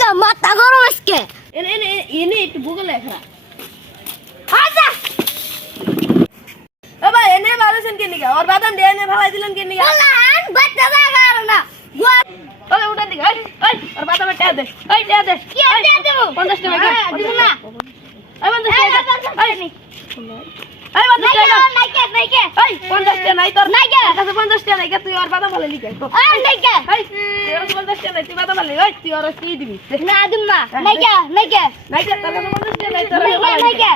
গা মাথা গরম আজকে এনে এনে এনে একটু গুগলে লেখা আচ্ছা এ ভাই এনে ভালোছেন কেন নিগা আর বাদাম দিয়ে এনে ভালাই দিলেন কেন নিগা বলান বাচ্চা জায়গা আর না ওই উঠান দিগা ওই আর বাদাম টা দে ওই দে কি দিয়ে দেব 50 টাকা দিব না এই 50 টাকা এই এই 50 টাকা নাই কে এই 50 টাকা নাই তোর নাই কে কাছে 50 টাকা নাই তুই আর বাদাম ভালাই লিখে নাই কে এই তুই 50 টাকা নাই তুই বাদাম ভালাই ওই তুই আর কি দিবি না দিম না নাই কে নাই কে তোর কাছে 50 টাকা নাই তোর নাই কে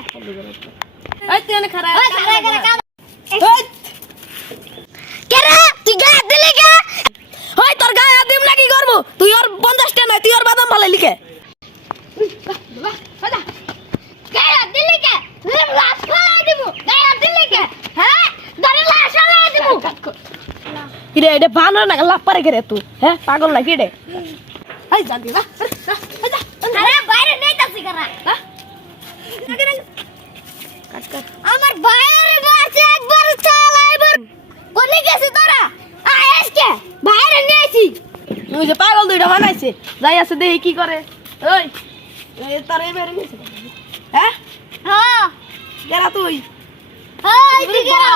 এই তুই এনে খারাপ ওই খারা কাম ওই কেরে তুই গায়ে দিলি কে ওই তোর গায়ে দিম না কি করব তুই আর 50 টাকা নাই তুই আর বাদাম ভালাই লিখে গায়ে দিলি কে লাশ খাওয়া দিব গায়ে দিলি কে হ্যাঁ ধরে লাশ খাওয়া দিব কিরে এটা বানর না লাভ পারে করে তুই হ্যাঁ পাগল না কিরে এই জান দিবা আরে বাইরে নেই তাসি করা কাট কাট আমার বাইরে বাসে একবার চালাইবার কোনে গেছিস তোরা আজকে বাইরে নিয়েছি তুই যে পাগল দুইটা বানাইছে যাই আছে দেখি কি করে ওই তার এই বেরে গেছে হ্যাঁ হ্যাঁ কেরা তুই এই দিগরা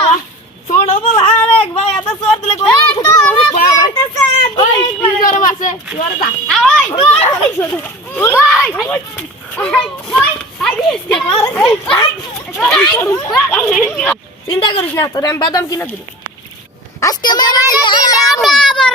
ছোড়ো বল আরেক ভাই এত সর দিলে কোন ওই তুই জোরে মারছে জোরে যা ওই দূর চিন্তা করিস না তোর আমি বাদাম কিনে দিবি আজকে মেলা দিলে আমরা আবার